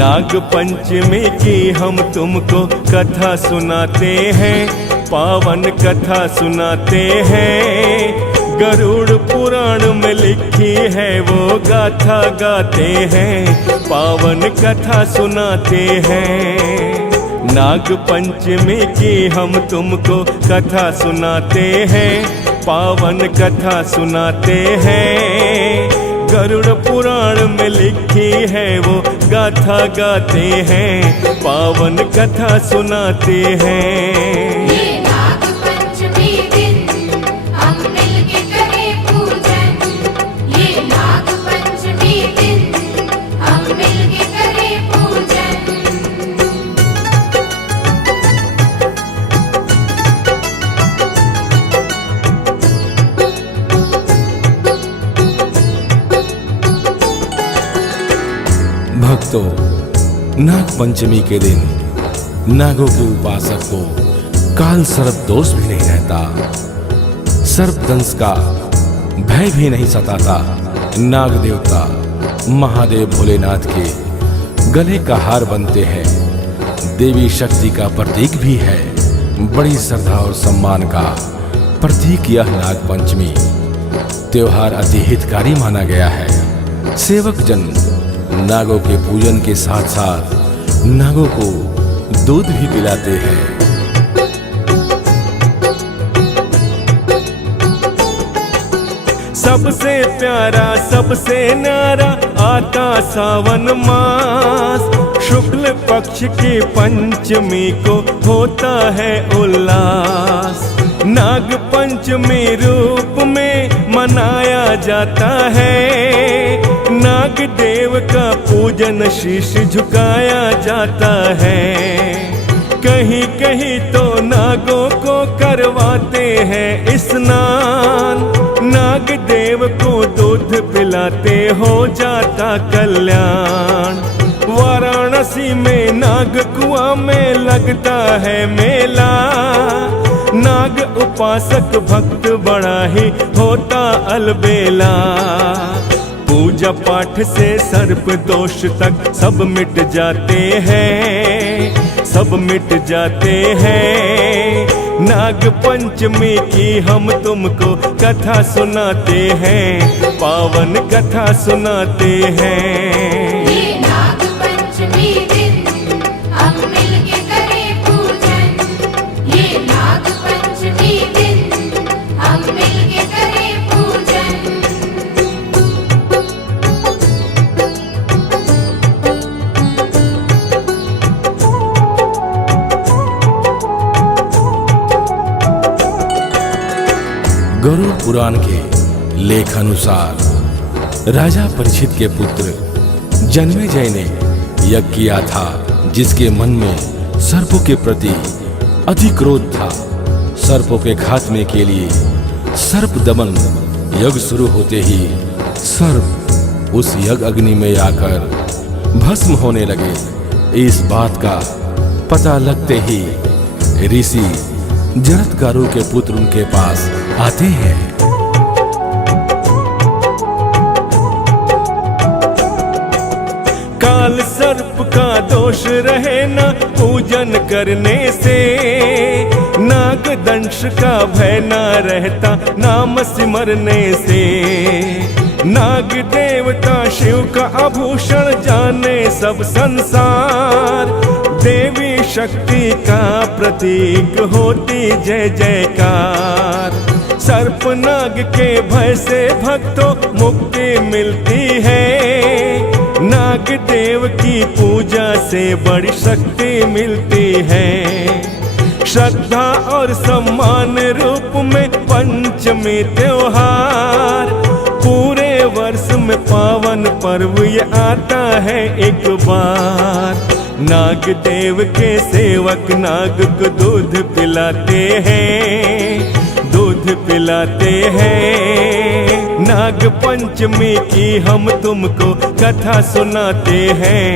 नाग पंचमी की हम तुमको कथा सुनाते हैं, पावन कथा सुनाते हैं। गरुड़ पुराण में लिखी है वो गाथा गाते हैं, पावन कथा सुनाते हैं। नाग पंचमी की हम तुमको कथा सुनाते हैं, पावन कथा सुनाते हैं। गरुड़ पुराण में लिखी है वो गाथा गाते हैं, पावन कथा सुनाते हैं। ये नाग पंचमी दिन हम मिलके करें पूजन, ये नाग पंचमी दिन हम मिलके करें पूजन। भक्तों, नाग पंचमी के दिन नागों के उपासक को काल सर्प दोष भी नहीं रहता, सर्प दंश का भय भी नहीं सताता। नाग देवता महादेव भोलेनाथ के गले का हार बनते हैं, देवी शक्ति का प्रतीक भी है। बड़ी श्रद्धा और सम्मान का प्रतीक यह नाग पंचमी त्योहार अति हितकारी माना गया है। सेवक जन नागों के पूजन के साथ साथ नागों को दूध भी पिलाते हैं। सबसे प्यारा सबसे न्यारा आता सावन मास, शुक्ल पक्ष की पंचमी को होता है उल्लास। नाग पंचमी रूप में मनाया जाता है, नाग देव का पूजन शीश झुकाया जाता है। कहीं कहीं तो नागों को करवाते हैं स्नान, नाग देव को दूध पिलाते हो जाता कल्याण। वाराणसी में नाग कुआं में लगता है मेला, नाग उपासक भक्त बड़ा ही होता अलबेला। पूजा पाठ से सर्प दोष तक सब मिट जाते हैं, सब मिट जाते हैं। नाग पंचमी की हम तुमको कथा सुनाते हैं, पावन कथा सुनाते हैं। ये नाग पंचमी दिन हम मिलके करें पूजन, ये नाग पंचमी दिन हम मिलके करें पूजन। गरुड़ पुराण के लेख अनुसार राजा परीक्षित के पुत्र जन्मेजय ने यज्ञ किया था, जिसके मन में सर्पों के प्रति अधिक क्रोध था। सर्पों के खात्मे के लिए सर्प दमन यज्ञ शुरू होते ही सर्प उस यज्ञ अग्नि में आकर भस्म होने लगे। इस बात का पता लगते ही ऋषि जरत्कारू के पुत्र उनके पास आते हैं। काल सर्प का दोष रहे न पूजन करने से, नाग दंश का भय न रहता नाम सिमरने से। नाग देवता शिव का आभूषण जाने सब संसार, देवी शक्ति का प्रतीक होती जय जयकार। सर्प नाग के भय से भक्तों मुक्ति मिलती है, नाग देव की पूजा से बड़ी शक्ति मिलती है। श्रद्धा और सम्मान रूप में पंचमी त्योहार, पूरे वर्ष में पावन पर्व ये आता है एक बार। नाग देव के सेवक नाग को दूध पिलाते हैं, दूध पिलाते हैं। नाग पंचमी की हम तुमको कथा सुनाते हैं,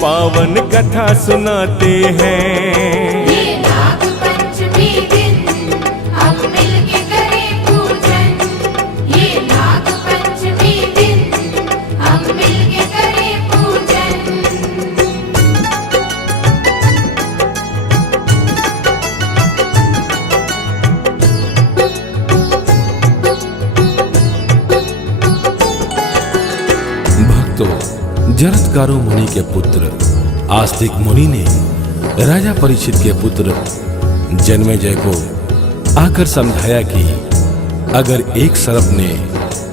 पावन कथा सुनाते हैं। ये नाग पंचमी दिन हम मिलके करें पूजन, ये नाग पंचमी दिन हम मिलके करें पूजन। जरत्कारू मुनि के पुत्र आस्तिक मुनि ने राजा परीक्षित के पुत्र जन्मेजय को आकर समझाया कि अगर एक सर्प ने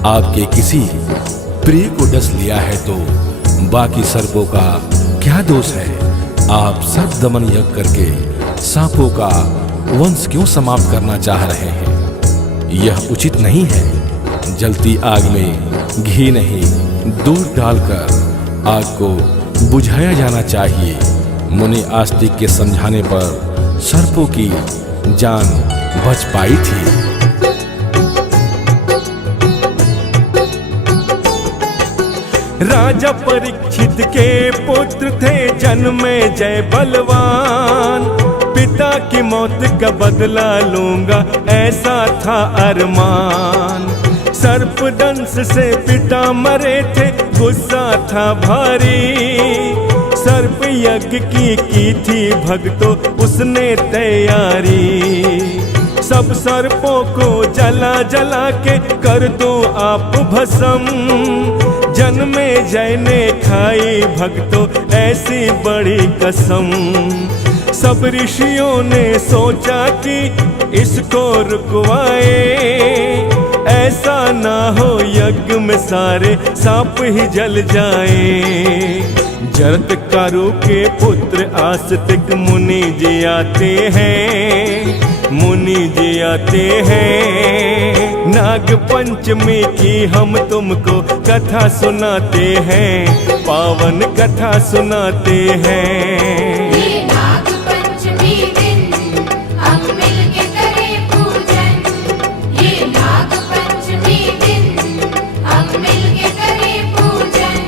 आपके किसी प्रिय को डस लिया है तो बाकी सर्पों का क्या दोष है। आप सर्प दमन यज्ञ करके सांपों का वंश क्यों समाप्त करना चाह रहे हैं। यह उचित नहीं है। जलती आग में घी नहीं दूध डालकर आग को बुझाया जाना चाहिए। मुनि आस्तिक के समझाने पर सर्पों की जान बच पाई थी। राजा परीक्षित के पुत्र थे जन्मेजय बलवान। पिता की मौत का बदला लूंगा ऐसा था अरमान। सर्पदंश से पिता मरे थे गुस्सा था भारी। सर्प यज्ञ की थी भक्तों उसने तैयारी। सब सर्पों को जला जला के कर दो आप भस्म। जन्मेजय ने खाई भक्तों ऐसी बड़ी कसम। सब ऋषियों ने सोचा कि इसको रुकवाए। ऐसा ना हो यज्ञ में सारे सांप ही जल जाए। जरत्कारू के पुत्र आस्तिक मुनि जी आते हैं। मुनि जी आते हैं। नाग पंचमी की हम तुमको कथा सुनाते हैं। पावन कथा सुनाते हैं। ये नाग पंचमी दिन हम मिलके करें पूजन। ये नाग पंचमी दिन हम मिलके करें पूजन।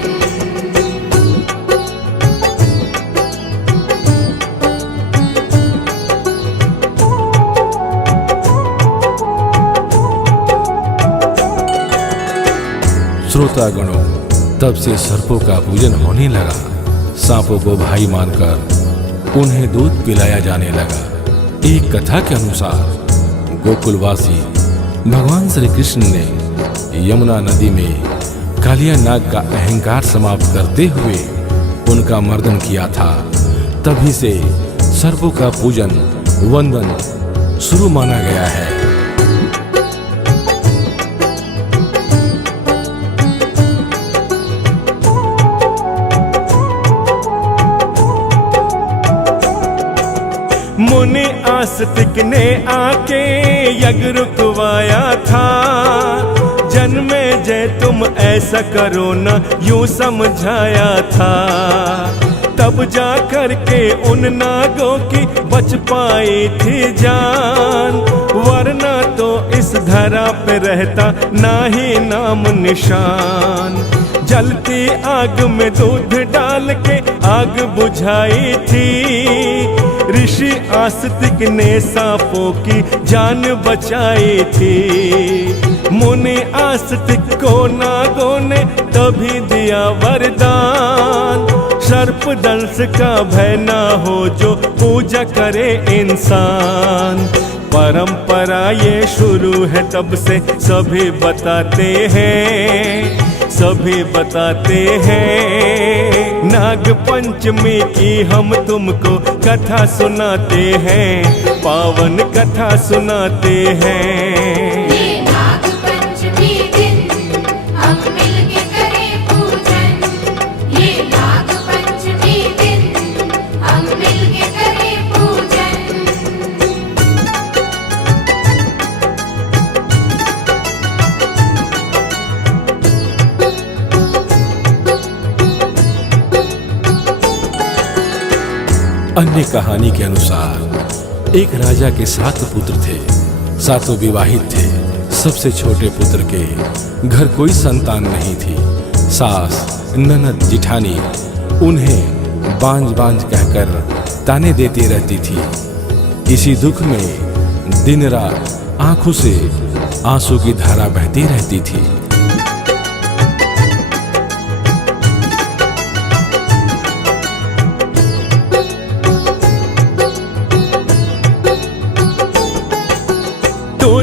श्रोतागणों, तब से सर्पों का पूजन होने लगा। सांपों को भाई मानकर उन्हें दूध पिलाया जाने लगा। एक कथा के अनुसार गोकुलवासी भगवान श्री कृष्ण ने यमुना नदी में कालिया नाग का अहंकार समाप्त करते हुए उनका मर्दन किया था। तभी से सर्पों का पूजन वंदन शुरू माना गया है। मुनि आस्तिक ने आके यज्ञ रुकवाया था। जन्मेजय तुम ऐसा करो ना यूं समझाया था। तब जा कर के उन नागों की बच पाई थी जान। वरना तो इस धरा पे रहता ना ही नाम निशान। जलती आग में दूध डाल के आग बुझाई थी। ऋषि आस्तिक ने सांपों की जान बचाई थी। मुनि आस्तिक को नागों ने तभी दिया वरदान। सर्प दंश का भय ना हो जो पूजा करे इंसान। परंपरा ये शुरू है तब से सभी बताते हैं। सभी बताते हैं। नाग पंचमी की हम तुमको कथा सुनाते हैं। पावन कथा सुनाते हैं। ये नाग पंचमी दिन हम मिलके करें पूजन। ये नाग पंचमी दिन हम मिलके करें पूजन। अन्य कहानी के अनुसार एक राजा के 7 पुत्र थे। 7 विवाहित थे। सबसे छोटे पुत्र के घर कोई संतान नहीं थी। सास ननद जिठानी उन्हें बांझ बांझ कहकर ताने देती रहती थी। इसी दुख में दिन रात आंखों से आंसू की धारा बहती रहती थी।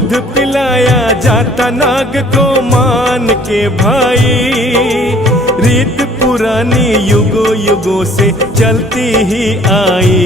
दूध पिलाया जाता नाग को मान के भाई। रीत पुरानी युगों युगों से चलती ही आई।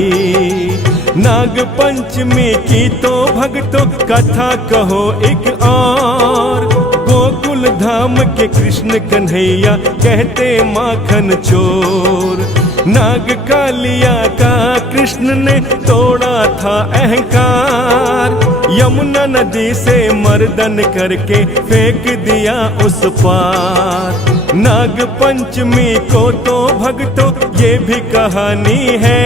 नाग पंचमी की तो भक्तों कथा कहो एक और। गोकुल धाम के कृष्ण कन्हैया कहते माखन चोर। नाग कालिया का कृष्ण ने तोड़ा था अहंकार। यमुना नदी से मर्दन करके फेंक दिया उस पार। नाग पंचमी को तो भक्तों ये भी कहानी है।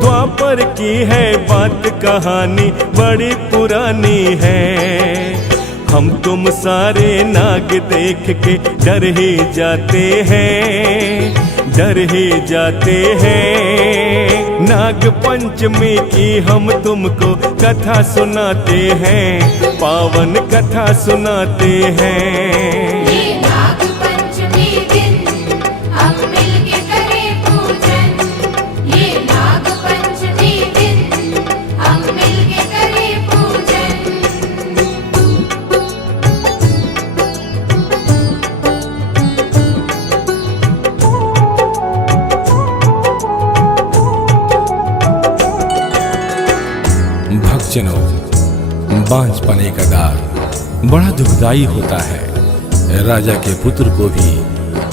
द्वापर की है बात कहानी बड़ी पुरानी है। हम तुम सारे नाग देख के डर ही जाते हैं, डर ही जाते हैं। नाग पंचमी की हम तुमको कथा सुनाते हैं, पावन कथा सुनाते हैं। ये नाग पंचमी दिन हम मिलके करें पूजन। ये नाग पंचमी दिन हम मिलके करें पूजन। भक्तजनों, बांझपने का दाग बड़ा दुखदाई होता है। राजा के पुत्र को भी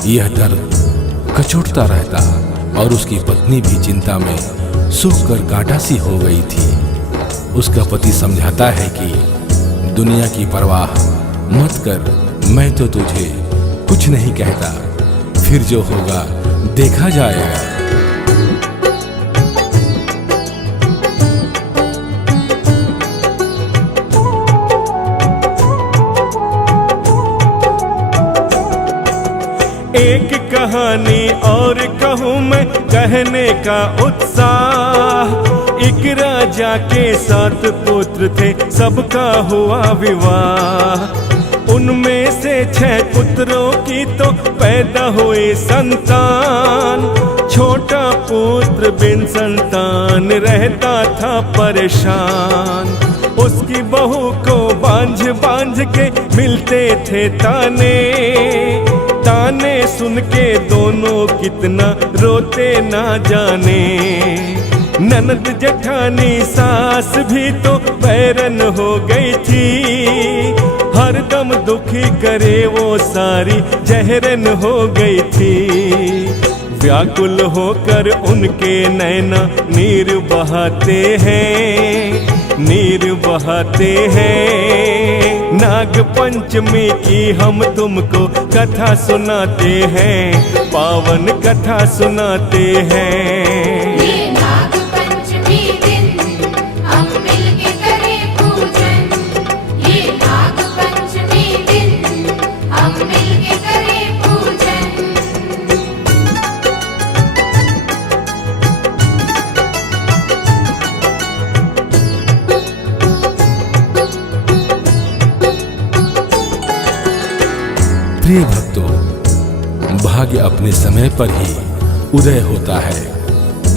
यह दर्द कचोटता रहता और उसकी पत्नी भी चिंता में सूख कर कांटा सी हो गई थी। उसका पति समझाता है कि दुनिया की परवाह मत कर, मैं तो तुझे कुछ नहीं कहता, फिर जो होगा देखा जाएगा। एक कहानी और कहूँ मैं कहने का उत्साह। एक राजा के 7 पुत्र थे, सबका हुआ विवाह। उनमें से 6 पुत्रों की तो पैदा हुई संतान। छोटा पुत्र बिन संतान रहता था परेशान। उसकी बहू को बांझ बांझ के मिलते थे ताने। ताने सुन के दोनों कितना रोते ना जाने। ननद जेठानी सास भी तो बैरन हो गई थी। हरदम दुखी करे वो सारी जहरन हो गई थी। व्याकुल होकर उनके नैना नीर बहाते हैं, नीर बहाते हैं। नाग पंचमी की हम तुमको कथा सुनाते हैं, पावन कथा सुनाते हैं। ये नाग पंचमी दिन हम मिलके करें पूजन। ये नाग पंचमी दिन हम मिलके करें पूजन। प्रिय भक्तों, भाग्य अपने समय पर ही उदय होता है।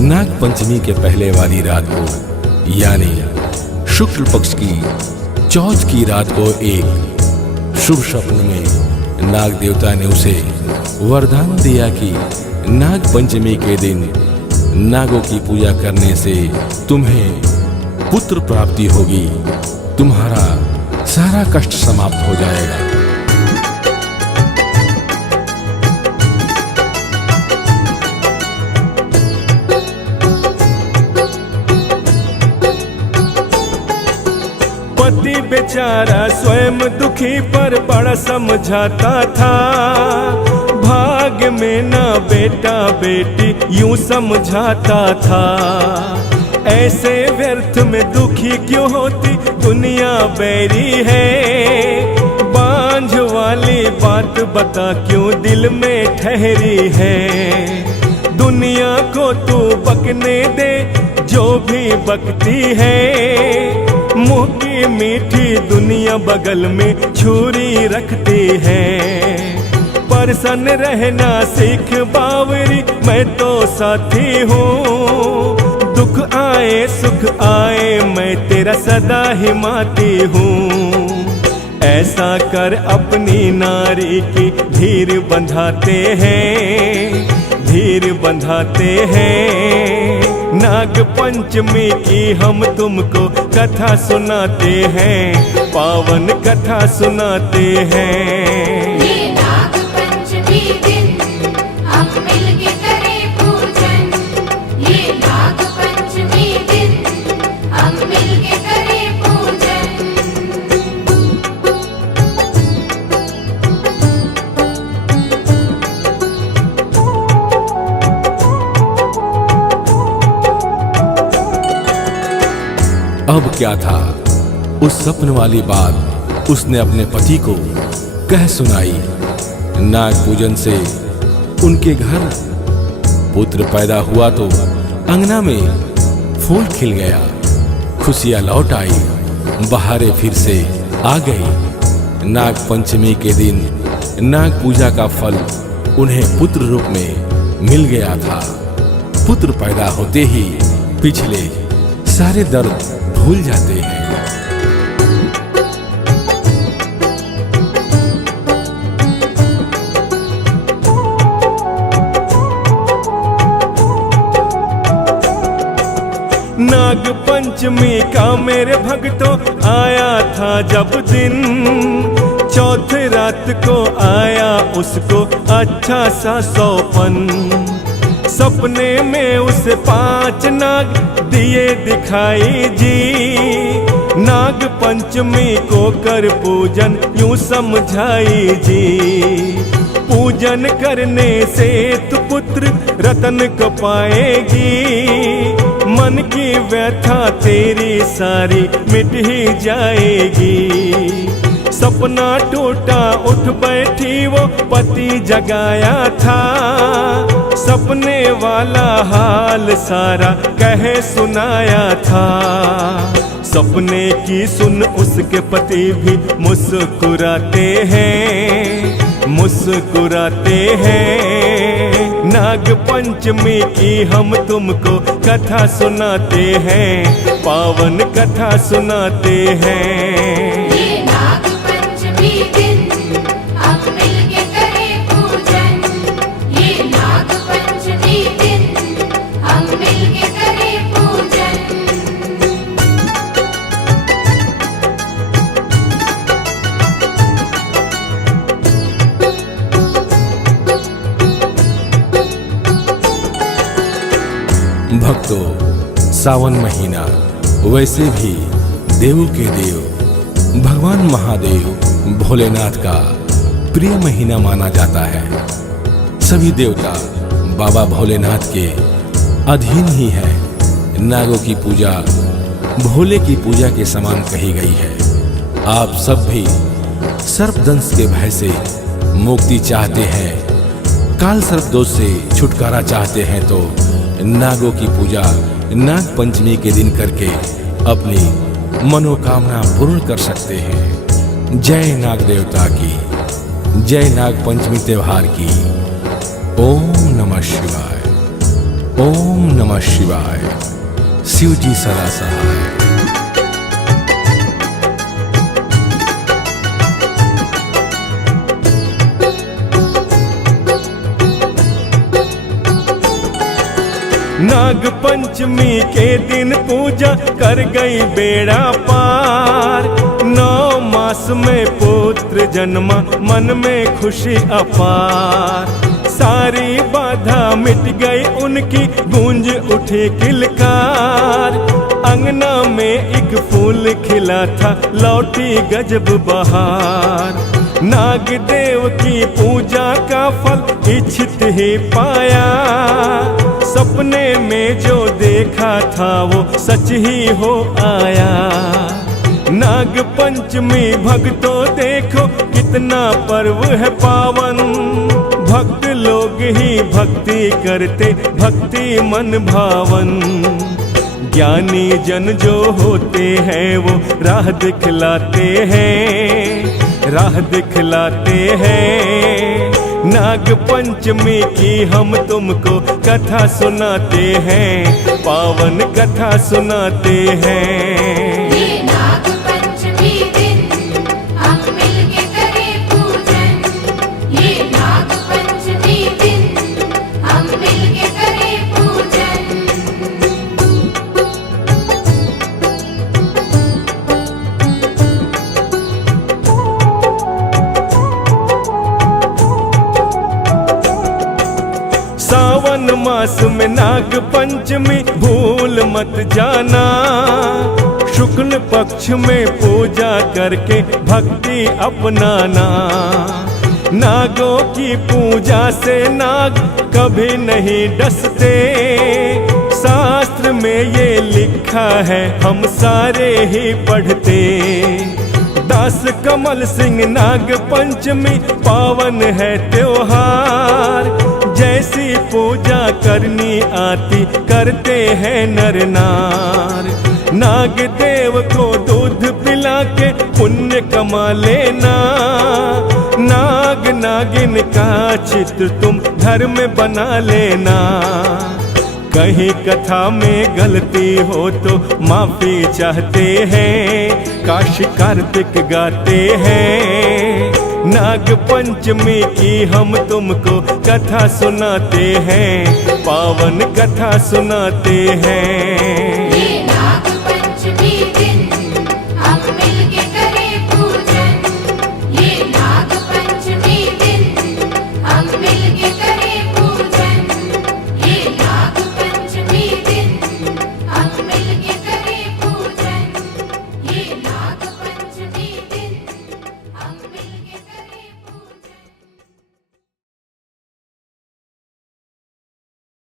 नाग पंचमी के पहले वाली रात को यानी शुक्ल पक्ष की चौथ की रात को एक शुभ स्वप्न में नाग देवता ने उसे वरदान दिया कि नाग पंचमी के दिन नागों की पूजा करने से तुम्हें पुत्र प्राप्ति होगी, तुम्हारा सारा कष्ट समाप्त हो जाएगा। पति बेचारा स्वयं दुखी पर बड़ा समझाता था। भाग्य में ना बेटा बेटी यूं समझाता था। ऐसे व्यर्थ में दुखी क्यों होती दुनिया बैरी है। बांझ वाली बात बता क्यों दिल में ठहरी है। दुनिया को तू बकने दे जो भी बकती है। मुंह की मीठी दुनिया बगल में छुरी रखती है। परसन रहना सीख बावरी, मैं तो साथी हूँ। दुख आए सुख आए मैं तेरा तेरा सदा हिमाती हूँ। ऐसा कर अपनी नारी की धीर बंधाते हैं, धीर बंधाते हैं। नाग पंचमी की हम तुमको कथा सुनाते हैं, पावन कथा सुनाते हैं। ये नाग पंचमी दिन हम मिलके करें पूजन। ये नाग पंचमी दिन हम मिलके करें पूजन। अब क्या था, उस सपन वाली बात उसने अपने पति को कह सुनाई। नाग पूजन से उनके घर पुत्र पैदा हुआ तो अंगना में फूल खिल गया, खुशियां लौट आई, बहारें फिर से आ गई। नाग पंचमी के दिन नाग पूजा का फल उन्हें पुत्र रूप में मिल गया था। पुत्र पैदा होते ही पिछले सारे दर्द भूल जाते हैं। नाग पंचमी का मेरे भक्तों आया था जब दिन, चौथे रात को आया उसको अच्छा सा सौपन। सपने में उसे 5 नाग दिए दिखाई जी। नाग पंचमी को कर पूजन यूं समझाई जी। पूजन करने से तू पुत्र रतन को पाएगी। मन की व्यथा तेरी सारी मिट ही जाएगी। सपना टूटा उठ बैठी वो पति जगाया था। सपने वाला हाल सारा कहे सुनाया था। सपने की सुन उसके पति भी मुस्कुराते हैं, मुस्कुराते हैं। नाग पंचमी की हम तुमको कथा सुनाते हैं, पावन कथा सुनाते हैं। ये नाग पंचमी दिन हम मिलके करें पूजन। ये नाग पंचमी दिन हम मिलके करें पूजन। भक्तों, सावन महीना वैसे भी देवों के देव भगवान महादेव भोलेनाथ का प्रिय महीना माना जाता है। सभी देवता बाबा भोलेनाथ के अधीन ही है। नागों की पूजा भोले की पूजा के समान कही गई है। आप सब भी सर्पदंश के भय से मुक्ति चाहते हैं, काल सर्प दोष से छुटकारा चाहते हैं तो नागों की पूजा नाग पंचमी के दिन करके अपनी मनोकामना पूर्ण कर सकते हैं। जय नाग देवता की, जय नाग पंचमी त्योहार की। ओम नमः शिवाय, ओम नमः शिवाय। शिव जी सदा सहाय। नाग पंचमी के दिन पूजा कर गई बेड़ा पार। 9 मास में पुत्र जन्मा मन में खुशी अपार। सारी बाधा मिट गई उनकी गूंज उठी किलकार। अंगना में एक फूल खिला था लौटी गजब बहार। नाग देव की पूजा का फल इच्छित ही पाया। सपने में जो देखा था वो सच ही हो आया। नाग पंचमी भक्तों देखो कितना पर्व है पावन। भक्त लोग ही भक्ति करते, भक्ति मन भावन। ज्ञानी जन जो होते हैं वो राह दिखलाते हैं, राह दिखलाते हैं। नाग पंचमी की हम तुमको कथा सुनाते हैं, पावन कथा सुनाते हैं। मास में नाग पंचमी भूल मत जाना। शुक्ल पक्ष में पूजा करके भक्ति अपनाना। नागों की पूजा से नाग कभी नहीं डसते। शास्त्र में ये लिखा है हम सारे ही पढ़ते। दास कमल सिंह नाग पंचमी पावन है त्योहार। जैसी पूजा करनी आती करते हैं नर नार। नाग देव को दूध पिला के पुण्य कमा लेना। नाग नागिन का चित्र तुम घर में बना लेना। कहीं कथा में गलती हो तो माफी चाहते हैं। काशी कार्तिक गाते हैं। नाग पंचमी की हम तुमको कथा सुनाते हैं। पावन कथा सुनाते हैं।